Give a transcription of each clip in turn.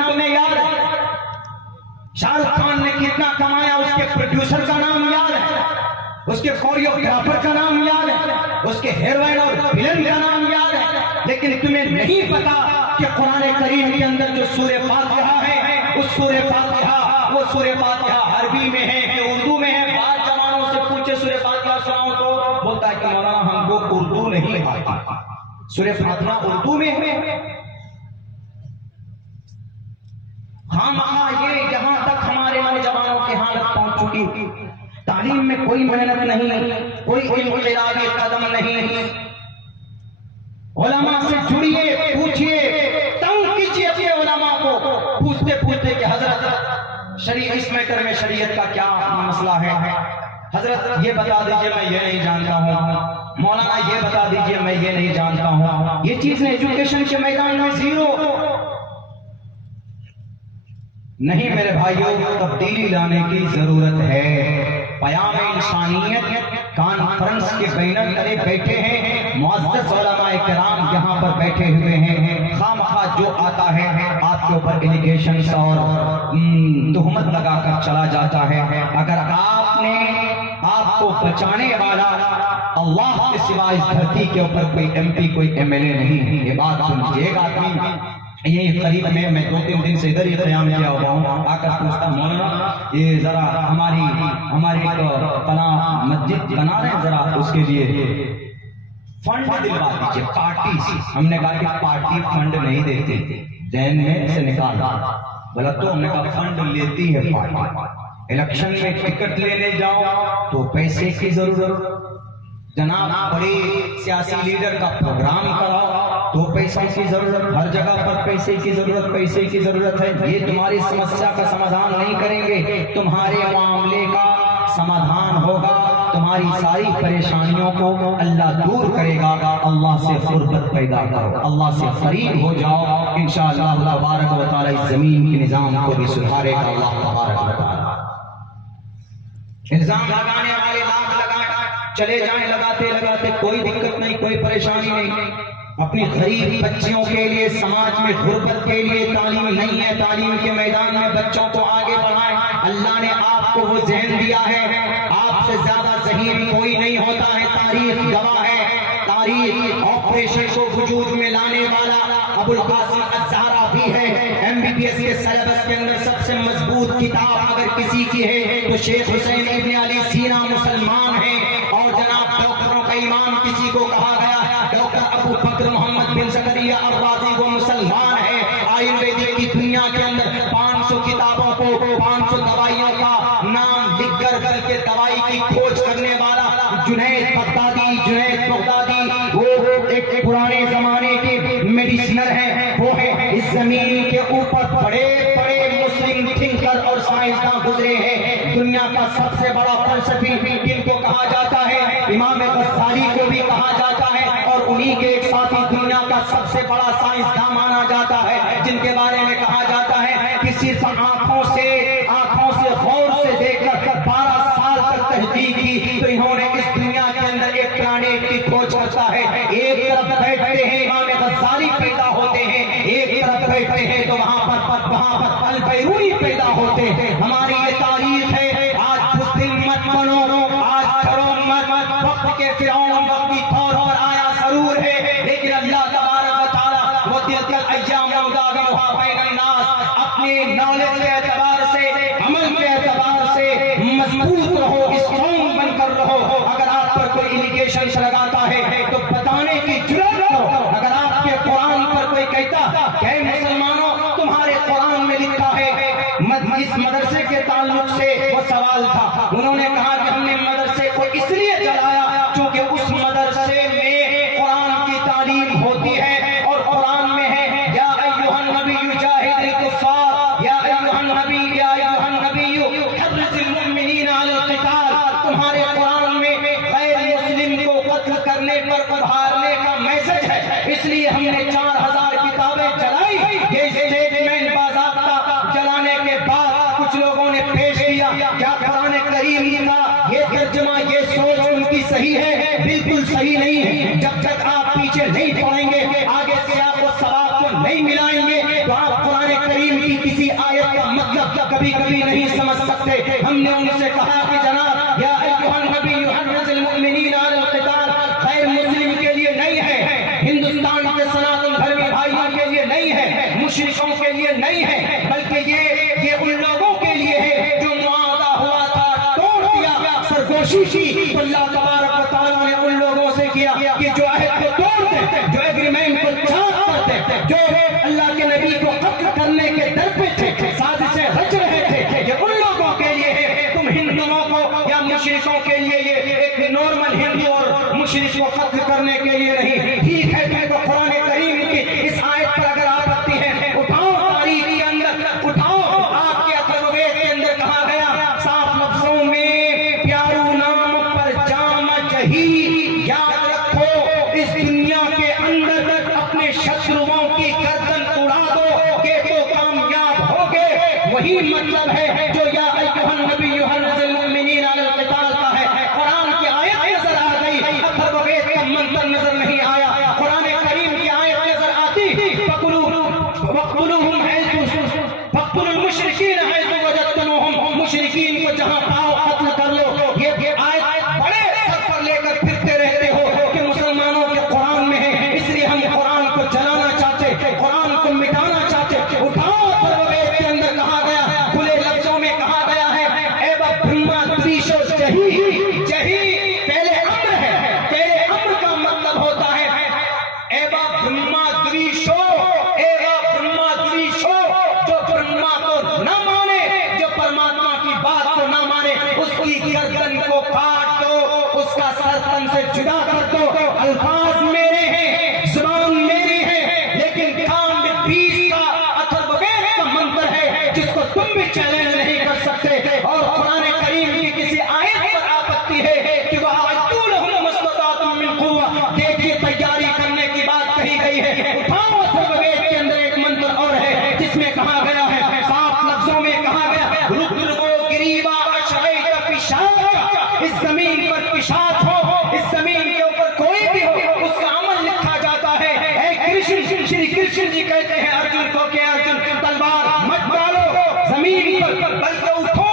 नाम तुम्हें याद है? शाहरुख खान ने कितना कमाया उसके प्रोड्यूसर का नाम याद है? उसके कोरियोग्राफर का नाम याद है? उसके हीरोइन और विलन का नाम याद है? लेकिन तुम्हें नहीं पता कि कुरान करीम के अंदर जो सूरे फातिहा है, उस सूरे फातिहा, वो सूरे फातिहा अरबी में है कि उर्दू में है? बाद जमानों से पूछे सूरे फातिहा सुनाओ तो बोलता है कि मौलाना हमको उर्दू नहीं आती। सूरे फातिहा उर्दू में है। हाँ, ये यहाँ तक हमारे नौजवानों की हालत पहुंच चुकी, तालीम में कोई मेहनत नहीं, कोई इनकलाबी कदम नहीं। उलमा से जुड़िए, पूछिए, तंग कीजिए अपने उलमा को, पूछते पूछते कि हजरत शरीयत, इस मैटर में शरीयत का क्या मसला है? हजरत ये बता दीजिए, मैं ये नहीं जानता हूँ। मौलाना ये बता दीजिए, मैं ये नहीं जानता हूँ। ये चीजें एजुकेशन के मैदान में जीरो नहीं मेरे भाइयों, तब्दीली लाने की जरूरत है। पयाम इंसानियत कॉन्फ्रेंस के बैनर तले बैठे हैं मुअज़्ज़ज़ उलमाए किराम, यहाँ पर बैठे हुए हैं। खामखा जो आता है आपके ऊपर एलिगेशन और तुहमत लगाकर चला जाता है। अगर आपको बचाने वाला अल्लाह के सिवा इस धरती के ऊपर कोई एमपी, कोई एमएलए नहीं है। ये बात सुनिएगा। आदमी ये करीब में मैं 2-3 दिन से इधर ही क़याम किया हुआ हूँ, आकर पूछता मौलाना ये जरा हमारी तना मस्जिद बना रहे हैं, जरा उसके लिए फंड दिलवा दीजिए पार्टी से। हमने कहा कि पार्टी फंड नहीं देती, जैन में से निकाल बोला तो हमने कहा फंड लेती है पार्टी। इलेक्शन में टिकट लेने जाओ तो पैसे की जरूरत, जनाब बड़े सियासी लीडर का प्रोग्राम कराओ तो पैसे की जरूरत, हर जगह पर पैसे की जरूरत है। ये तुम्हारी समस्या का समाधान नहीं करेंगे, तुम्हारे मामले का समाधान होगा। तुम्हारी सारी परेशानियों को अल्लाह दूर करेगा। अल्लाह से क़ुर्बत पैदा करो, अल्लाह से करीब हो जाओ, इंशाअल्लाह तबारक व तआला इस जमीन के निजाम को भी सुधारेगा। अल्लाह तबारक व तआला इल्जाम लगाने वाले लाख लगाए चले जाएं, लगाते लगाते कोई दिक्कत नहीं, कोई परेशानी नहीं। अपनी गरीब बच्चियों के लिए, समाज में गुर्बत के लिए तालीम नहीं है, तालीम के मैदान में बच्चों को आगे बढ़ाएं। अल्लाह ने आपको वो ज़हन दिया है, आपसे ज्यादा ज़हीन कोई नहीं होता है। तारीख गवाह है, तारीख ऑपरेशन को वजूद में लाने वाला अबुल कासिम अज़हरा भी है। MBBS के सिलेबस के अंदर सबसे मजबूत किताब अगर किसी की है तो शेख हुसैन इब्न अली सीना मुसलमान है। और जनाब डॉक्टरों का इमाम किसी को कहा गया है, डॉक्टर अबू बकर मोहम्मद बिन ज़करिया अरवाज़ी वो मुसलमान है। आयुर्वेदिक की दुनिया के अंदर 500 किताबों को, 500 दवाइयों का नाम लिख कर करके दवाई की खोज करने वाला जुनैद बगदादी वो एक पुराने जमाने के मेडिसिनर है। वो है इस जमीन के ऊपर बड़े बड़े मुस्लिम थिंकर और साइंसदान गुजरे हैं। दुनिया का सबसे बड़ा फलसफी जिनको कहा जाता है, इमाम गज़्ज़ाली को भी कहा जाता है, और उन्हीं के एक साथी दुनिया का सबसे बड़ा साइंसदान माना जाता है, जिनके बारे में कहा जाता है कि सिर्फ आंखों से गौर से देखकर 12 साल तक तहकीक की तो इन्होंने इस दुनिया के अंदर एक प्लैनेट की खोज करता है। एक तरफ बैठते हैं इमाम गज़्ज़ाली पैदा होते हैं, एक तरफ बैठते हैं तो वहां पर अल बैरूनी पैदा होते हैं। हमारी ये तारीख है। आज मुस्लिम मत बनो, आज करो मत, वक्त के फिरौन वक्ती तौर पर आया जरूर है, लेकिन अल्लाह तबारक व तआला वो तिलकल अय्याम युदाविलुहा बैनन नास, अपने नॉलेज के एतबार से, अमल के एतबार से मजबूत रहो, स्ट्रॉन्ग बनकर रहो। अगर आप पर कोई एलिगेशन लगाता है तो बताने की जुर्रत करो। अगर आपके कुरान पर कोई कहता कि मुसलमानों तुम्हारे कुरान में लिखा है, इस मदरसे के ताल्लुक से वो सवाल था, उन्होंने कहा कि हमने मदरसे को इसलिए चलाया क्योंकि उस मदरसे में कुरान की तालीम होती है और कुरान में है या अय्युहन नबिय्यु जाहिदिल कुफ्फार, या अय्युहन नबिय्यु हर्रिज़िल मुमिनीना अलल क़िताल। तुम्हारे कुरान में गैर मुस्लिम को कत्ल करने पर उभारने का मैसेज है, इसलिए हमने 4000 किताबें जलाई। ये स्टेटमेंट बाज़ाब्ता जलाने के बाद कुछ लोगों ने पेश किया, क्या कुरान करीम का ये तर्जुमा, ये सोच उनकी सही है? बिल्कुल सही नहीं है। जब तक आप पीछे नहीं पड़ेंगे, आगे से आपको सवाब को नहीं मिलाएंगे, तो आप कुरान करीम की किसी आयत का मतलब कभी कभी नहीं समझ सकते। हमने उनसे कहा कि जनाब या अय्युहन नबी युहर्रिजुल मुमिनीन अलल क़िताल, गैर मुस्लिम के लिए नहीं है, हिंदुस्तान के सनातन धर्मी भाइयों के लिए नहीं है, मुशरिकों के लिए नहीं है, बल्कि ये उन लोगों के लिए है जो मुआहदा हुआ था, तोड़ दिया, सरगोशी की। तो अल्लाह तबारक व तआला ने उन लोगों से किया कि जो अहद को तोड़ दे, जो एग्रीमेंट को चाक कर दे, जो अल्लाह के नबी को कत्ल करने के डर पे थे, साजिशें रच रहे थे, ये उन लोगों के लिए है। तुम हिंदुओं को या मुशरिकों के लिए ये एक नॉर्मल हिंदू और मुशरिक को कत्ल करने के लिए नहीं। ठीक है, तुमको कुरान करीम की इस आयत पर अगर आपत्ति है, उठाओ तारीख के अंदर, उठाओ आपके अथर्ववेद के अंदर कहा गया साफ लफ्जों में, प्यारू नाम पर जाम जही, याद रखो इस दुनिया के अंदर अपने शत्रुओं की गर्दन उड़ा दो के तो कामयाब होगे। वही मतलब है जो या अय्युहन नबी युहर्रिजुल मुमिनीन अलल क़िताल का है। कुरान की आयत नजर आ गई, अथर्ववेद का मंत्र नजर नहीं आया। कुरान करीम की आयत नजर आती, फक़्तुलूहुम हैसु फक़्तुलुल मुशरिकीन हैसु वजदतमूहुम, मुशरिकीन को जहां पाओ कत्ल कर लो। ये आयत बड़े सर पर लेकर फिरते रहते हो कि मुसलमानों के कुरान में है, इसलिए हम कुरान को जलाना चाहते, कुरान को मिटाना चाहते। उठाओ, अथर्ववेद के अंदर कहा गया, खुले लफ्जों में कहा गया है, एवा ब्रह्मा द्विशो जही, जही पहले अम्र है, पहले अम्र का मतलब होता है एवा ब्रह्मा द्विशो, एवा ब्रह्मा द्विशो, जो ब्रह्मा को न माने, जो परमात्मा की बात को न माने, उसकी गर्दन को काट दो, उसका सर तन से जुदा कर दो। अल्फाज मेरे हैं, जुबान मेरी है, लेकिन काम 20 का अथर्ववेद का मंत्र है जिसको तुम भी चैलेंज नहीं कर सकते। और कुरान करीम की किसी आयत पर आपत्ति है कि वह अतुलहुम मस्ततातुम मिन कुव्वा, देखिए तैयारी करने की बात कही गई है। उठाओ, अथर्ववेद के अंदर एक मंत्र और है जिसमें कहा गया है, साफ लफ्जों में कहा गया, रुद्रगो गिरीवा अशरैत पिशाच, इस जमीन पर पिशाच हो, इस जमीन के ऊपर कोई भी हो, उसका अमल लिखा जाता है। कृष्ण, श्री कृष्ण जी कहते हैं अर्जुन को कि अर्जुन तलवार मत डालो जमीन पर, बल्कि उठो,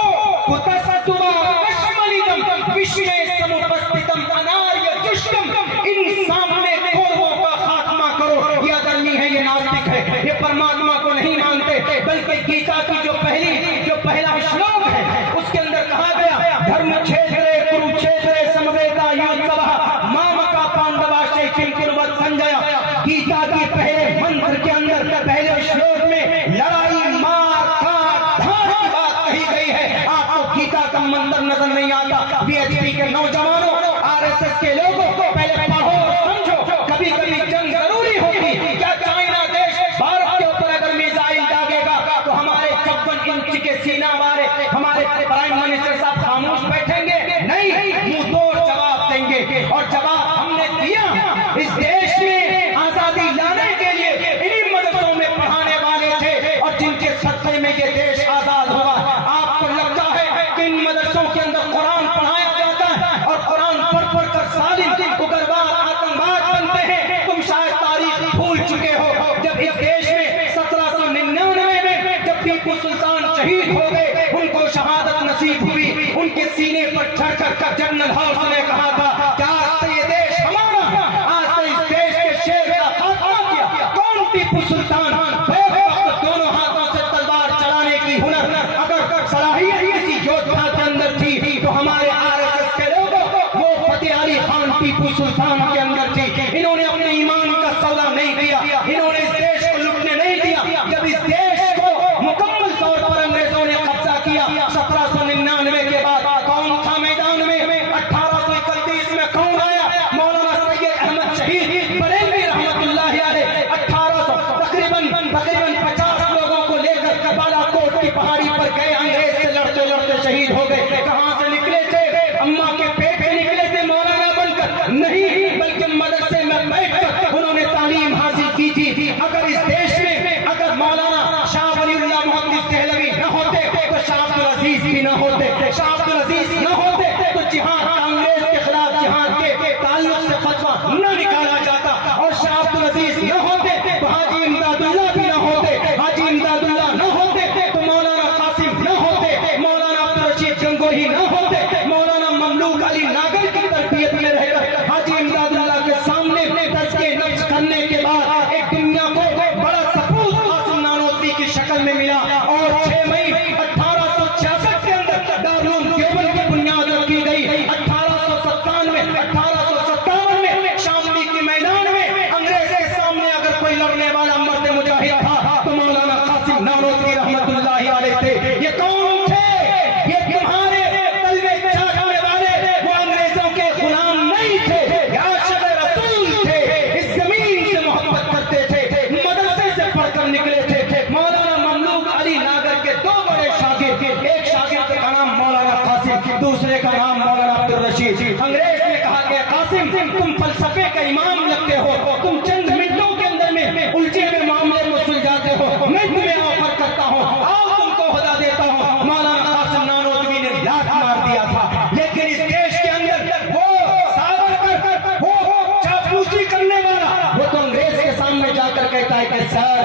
कुतसतुवा कश्मलिदम विश्वे समुपस्थितम अनार्य जुष्टम, इन सामने कौरवों का खात्मा करो। ये अदरनी है, ये नास्तिक है, ये परमात्मा को नहीं मानते। बल्कि गीता की जो पहला श्लोक है उसके अंदर कहा गया, धर्म क्षेत्रे कुरुक्षेत्रे समवेता युत्सवः मामका पांडवा शैकिं कुर्वत संजय। गीता के पहले मंत्र के अंदर पहले श्लोक में लड़ाई, मार काट धाड़ की बात कही गई है। आपको गीता का मंत्र नजर नहीं आता। वीएचपी के नौजवानों, आरएसएस के लोगों को पहले पढ़ो, समझो, कभी कभी जंग जरूरी होगी। क्या चाइना देश भारत के ऊपर अगर मिसाइल दागेगा तो हमारे 54 इंच के सीना वाले हमारे प्राइम मिनिस्टर साहब खामोश बैठेंगे? नहीं, मुंह तोड़ जवाब देंगे। और जवाब हमने दिया। इस देश में आजादी लाने के लिए इन्हीं मदरसों में पढ़ाने वाले थे और जिनके सत्ते में ये देश आजाद हुआ। आपको लगता है कि इन मदरसों के अंदर कुरान पढ़ाया जाता है और कुरान पढ़ कर सालिम, उग्रवाद, आतंकवाद बनते हैं? तुम शायद तारीख भूल चुके हो। जब इस देश में 1799 में जब टीपू सुल्तान शहीद हो गए, उनको शहादत नसीब हुई, उनके सीने पर चढ़कर जनरल हाउस ने कहा था, क्या आज से ये देश हमारा, आज से इस देश के शेर का खात्मा किया। कौन? टीपू सुल्तान। दोनों हाथों से तलवार चलाने की हुनर अगर सलाहियत किसी योद्धा के अंदर थी तो हमारे आरएसएस के लोगों को वो फतेह अली खान टीपू सुल्तान के अंदर थी। इन्होंने अपने ईमान का सौदा नहीं दिया, इन्होंने इस देश को लुटने नहीं दिया। जब इस देश को मुकम्मल तौर पर अंग्रेजों ने कब्जा किया 1799 के बाद, कौन था मैदान में? 1831 में कौन आया? मौलाना सैयद अहमद शहीद बरेलवी रहमतुल्लाह अलैह। 1800 तकरीबन 50 लोगों को लेकर बालाकोट की पहाड़ी पर गए, अंग्रेज से लड़ते लड़ते शहीद हो गए। कहां से निकले थे? अम्मा के पेट से निकले थे मौलाना बनकर? नहीं, बल्कि मदरसे में बैठकर उन्होंने तालीम हासिल की थी। अगर इस देश में अगर मौलाना शाह वलीउल्लाह मुहद्दिस देहलवी न होते तो शाह अब्दुल अजीज भी न होते। शाह अब्दुल अजीज न होते तो जिहाद, कांग्रेस के खिलाफ जिहाद के ताल्लुक से फतवा न निकाला जाता। और शाह अब्दुल अजीज न होते तो हाजी इमदादुल्लाह भी न होते। हाजी इमदादुल्लाह न होते शक्ल में मिला और 6 मई 1866 के अंदर दारुल देवबंद की बुनियाद रखी गई। 1857 में शामली के मैदान में अंग्रेज के सामने अगर कोई लड़ने वाला मर्द मुजाहिद था तो मौलाना कासिम नानोतवी रहमतुल्लाहि अलैह थे। ये कौन थे? ये तुम्हारे तलवे चाटने वाले वो अंग्रेजों के गुलाम नहीं थे, आशिक़ रसूल थे, इस जमीन से मोहब्बत करते थे, मदरसे से पढ़कर निकले थे। मौलाना ममलूक अली नागर के 2 बड़े शागिर्द, एक शागिर्द का नाम मौलाना कासिम, दूसरे का नाम मौलाना अब्दुल रशीद। अंग्रेज ने कहा कि कासिम तुम फलसफे का इमाम लगते हो, तुम चंद मिनटों के अंदर में उलझे हुए मामले को सुलझाते हो, मैं तुम्हें ऑफर करता हूँ, आओ तुमको खुदा देता हूँ। मौलाना कासिम नानोतवी ने लात मार दिया था, लेकिन इस देश के अंदर वो सावरकर, वो चापलूसी करने वाला, वो तो अंग्रेज के सामने जाकर कहता है कि सर